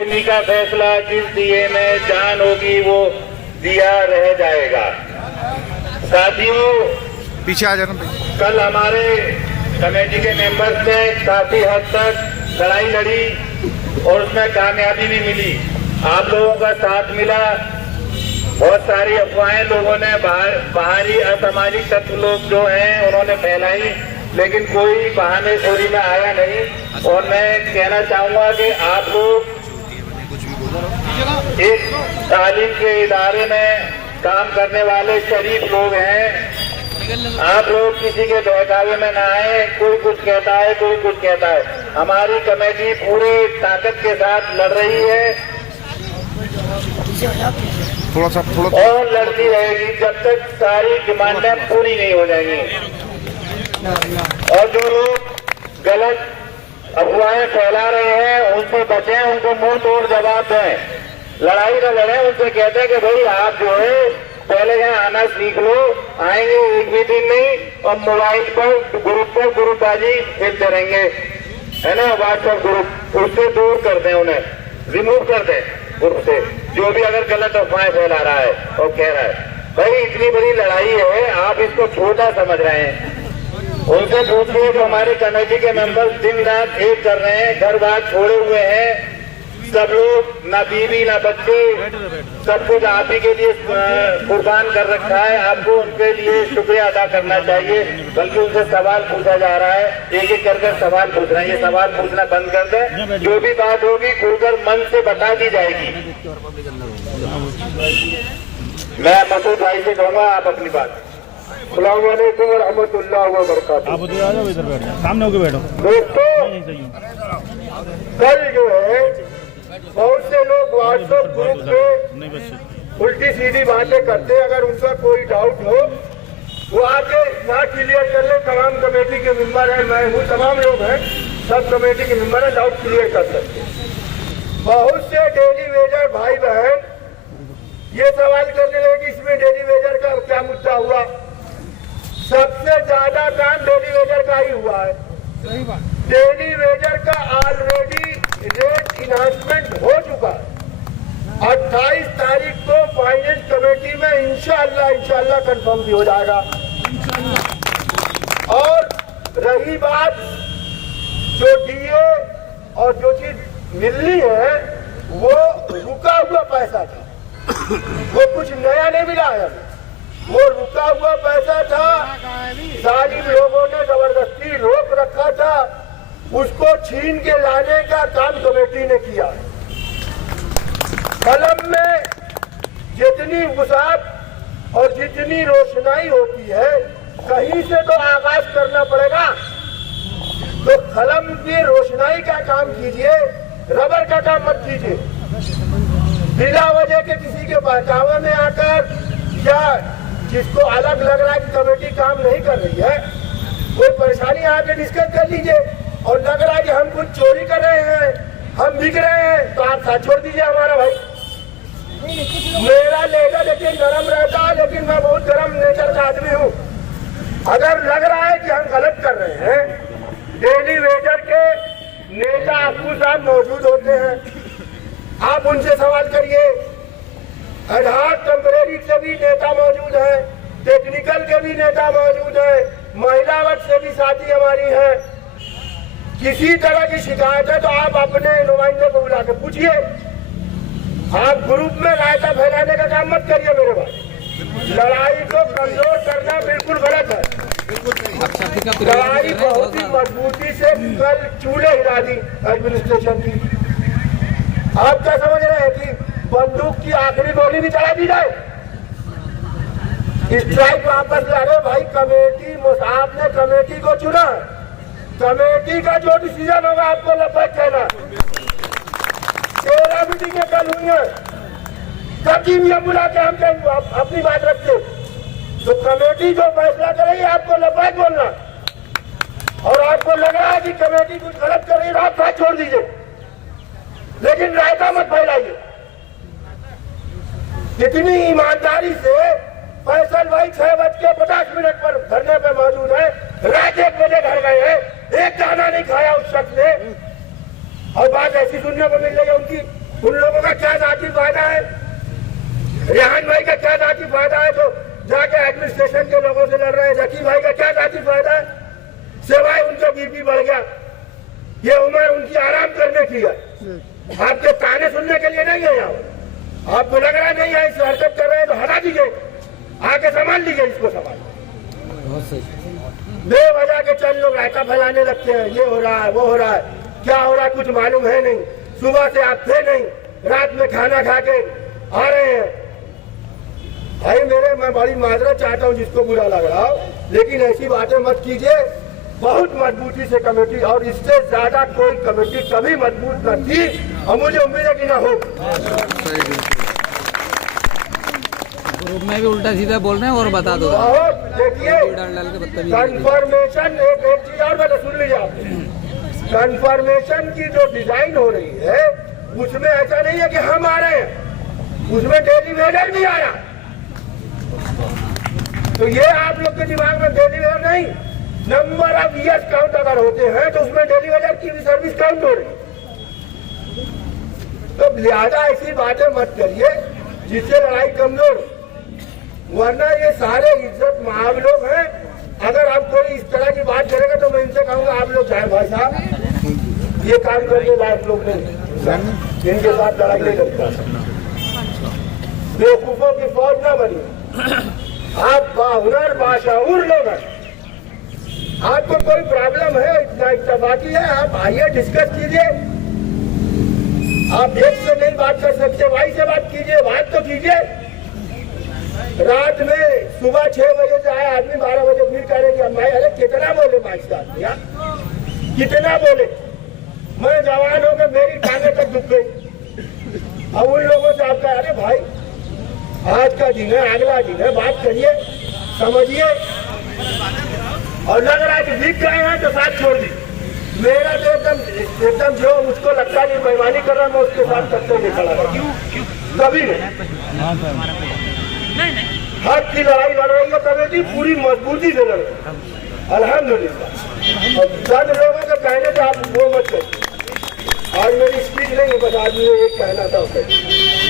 इन्हीं का फैसला जिस दिए में जान होगी वो दिया रह जाएगा। साथियों, पीछे आ जाना। कल हमारे कमेटी के मेंबर्स ने काफी हद तक लड़ाई लड़ी और उसमें कामयाबी भी मिली। आप लोगों का साथ मिला। बहुत सारी अफवाहें लोगों ने बाहरी असामाजिक तत्व लोग जो हैं उन्होंने फैलाई, लेकिन कोई बहानेखोरी में आया नहीं। और मैं कहना चाहूंगा कि आप लोग एक तालीम के इदारे में काम करने वाले शरीफ लोग हैं। आप लोग किसी के बहकावे में ना आए। कोई कुछ कहता है, कोई कुछ कहता है। हमारी कमेटी पूरी ताकत के साथ लड़ रही है थोड़ा और लड़ती रहेगी जब तक सारी डिमांडें पूरी नहीं हो जाएंगी। और जो लोग गलत अफवाहें फैला रहे हैं उनसे बचें, उनको मुंह तोड़ जवाब दें। लड़ाई न लड़े। उनसे कहते हैं कि भाई आप जो है पहले यहाँ आना सीख लो। आएंगे एक भी दिन नहीं और मोबाइल पर ग्रुपबाजी खेलते रहेंगे, है ना। व्हाट्सएप ग्रुप उससे दूर कर दें, उन्हें रिमूव कर दें ग्रुप से, जो भी अगर गलत अफवाहें फैला रहा है और कह रहा है। भाई इतनी बड़ी लड़ाई है, आप इसको छोटा समझ रहे हैं। उनसे पूछिए जो हमारी कमेटी के मेंबर्स दिन रात एक कर रहे हैं, घर बार छोड़े हुए हैं। सब लोग, ना बीवी ना बच्चे, सब कुछ आप ही के लिए कुर्बान कर रखा है। आपको उनके लिए शुक्रिया अदा करना चाहिए। बल्कि उनसे सवाल पूछा जा रहा है, एक एक करके सवाल पूछ रहे हैं। ये सवाल पूछना बंद कर दें। जो भी बात होगी खुलकर मन से बता दी जाएगी। मैं मसूद भाई से कहूँगा आप अपनी बात। अस्सलाम वालेकुम व रहमतुल्लाह व बरकातहू। आप उधर आ जाओ, इधर बैठ जाओ, सामने होके बैठो। दोस्तों, कल जो है बहुत से लोग व्हाट्सएप ग्रुप पे उल्टी सीधी बातें करते हैं। अगर उनका कोई डाउट हो वो आके यहाँ क्लियर कर ले। तमाम कमेटी के मेंबर हैं, मैं हूँ, तमाम लोग हैं, सब कमेटी के मेंबर हैं, डाउट क्लियर कर सकते हैं। बहुत से डेली वेजर भाई बहन ये सवाल करने लगे कि इसमें डेली वेजर का क्या मुद्दा हुआ। सबसे ज्यादा काम डेली वेजर का ही हुआ है। डेली वेजर का ऑलरेडी रेट इनहांसमेंट हो चुका है। 28 तारीख को फाइनेंस कमेटी में इंशाअल्लाह कंफर्म भी हो जाएगा। और रही बात जो डीए और जो चीज मिलनी है वो रुका हुआ पैसा था, वो कुछ नया नहीं मिला है। वो रुका हुआ पैसा था, जालिम लोगों ने जबरदस्ती रोक रखा था, उसको छीन के लाने का काम कमेटी ने किया। कलम में जितनी वसात और जितनी रोशनाई होती है, कहीं से तो आगाज करना पड़ेगा। तो कलम की रोशनाई का काम कीजिए, रबर का काम मत कीजिए। बिना वजह के किसी के बहकावे में आकर या जिसको अलग लग रहा है कि कमेटी काम नहीं कर रही है, कोई परेशानी आके डिस्कस कर लीजिए। और लग रहा है कि हम कुछ चोरी कर रहे हैं, हम बिक रहे हैं, तो आप साथ छोड़ दीजिए हमारा भाई। मेरा लेगा लेकिन नरम रहता है, लेकिन मैं बहुत गर्म नेचर का आदमी हूँ। अगर लग रहा है कि हम गलत कर रहे हैं, डेली वेजर के नेता अब्बू साहब मौजूद होते हैं, आप उनसे सवाल करिए। आधार टेम्परेरी के भी नेता मौजूद है, टेक्निकल के भी नेता मौजूद है, महिला वर्ग से भी साथी हमारी है। किसी तरह की शिकायत है तो आप अपने नुमाइंदे को बुला के पूछिए। आप ग्रुप में रायता फैलाने का काम मत करिए मेरे भाई। लड़ाई को कमजोर करना बिल्कुल गलत है। लड़ाई बहुत ही मजबूती से कल चूल्हे हिला दी एडमिनिस्ट्रेशन की। आप क्या समझ रहे हैं कि बंदूक की आखिरी गोली भी चला दी जाए? स्ट्राइक वापस ला रहे भाई। कमेटी, आपने कमेटी को चुना, कमेटी का जो डिसीजन होगा आपको लबैक कहना। 13 मीटिंगें कल हुई है, कभी भी हम बुला के हम अपनी बात रखते। तो कमेटी जो फैसला करेगी आपको लबैक बोलना। और आपको लग रहा है कि कमेटी कुछ गलत कर रही है, आप साथ छोड़ दीजिए, लेकिन रायता मत फैलाइए। इतनी ईमानदारी से फैसल भाई 6:50 पर धरने पे मौजूद है, रात 1 बजे घर गए हैं, एक दाना नहीं खाया उस शख्स ने। और बात ऐसी सुनने को मिल रही है उनकी रेहान भाई का क्या जाति फायदा है तो जाके एडमिनिस्ट्रेशन के लोगों से लड़ रहे हैं। जकी भाई का क्या जाति फायदा है, सिवाय उनका बीपी बढ़ गया। ये उम्र उनकी आराम करने की है, आपके ताने सुनने के लिए नहीं है। यहाँ आपको लग रहा नहीं है इस हरकत कर रहे हैं तो हटा दीजिए, आके संभाल लीजिए इसको। संभाल बेवजह के चंद लोग रायता फैलाने लगते हैं, ये हो रहा है वो हो रहा है, क्या हो रहा है कुछ मालूम है नहीं। सुबह से आप थे नहीं, रात में खाना खा के आ रहे हैं। भाई मैं बड़ी माजरत चाहता हूँ जिसको बुरा लग रहा हो, लेकिन ऐसी बातें मत कीजिए। बहुत मजबूती से कमेटी, और इससे ज्यादा कोई कमेटी कभी मजबूत न थी और मुझे उम्मीद है कि ना हो। ग्रुप में भी उल्टा सीधा बोल रहे हैं और बता दो। देखिए कंफर्मेशन, एक चीज और मैंने सुन लीजिए आपने, कंफर्मेशन की जो डिजाइन हो रही है उसमें ऐसा नहीं है कि हम आ रहे हैं, उसमें डेली वेजर भी आया। तो ये आप लोग के दिमाग में डेली वेजर नहीं, नंबर ऑफ ईयर्स काउंट अगर होते हैं तो उसमें डेली वेजर की भी सर्विस काउंट हो रही। तो लिहाजा ऐसी बातें मत करिए जिससे लड़ाई कमजोर हो, वरना ये सारे इज्जत महाव लोग हैं। अगर आप कोई इस तरह की बात करेगा तो मैं इनसे कहूंगा आप लोग जाए भाई साहब, ये काम करने लायक लोग नहीं, इनके साथ लड़ाई नहीं करता। बेवकूफों की फौज ना बनी, आप बाहुनर बाशऊर लोग हैं। आपको कोई प्रॉब्लम है, इतना बाकी है, आप आइए डिस्कस कीजिए। आप एक से नहीं बात कर सकते, भाई से बात कीजिए, बात तो कीजिए। रात में सुबह 6 बजे से आया आदमी 12 बजे फिर करेंगे भाई, अरे कितना बोले भाई साहब यार, कितना बोले। मैं जवान होकर मेरी टांगे तक दुख गई। अब उन लोगों से आपका, अरे भाई आज का दिन है, अगला दिन है, बात करिए, समझिए। और लग रहा है कि जीत गए हैं तो साथ छोड़ दी। मेरा तो एकदम जो मुझको लगता है बेईमानी कर रहा है, मैं उसके साथ तक नहीं खड़ा रहा कभी नहीं। हक की लड़ाई लड़ रही है कमेटी, पूरी मजबूती से लड़ रही है अल्हम्दुलिल्लाह। और चंद लोगों के कहने से आप वो मत करिए। आज मेरी स्पीच नहीं है, बस आज मुझे एक कहना था।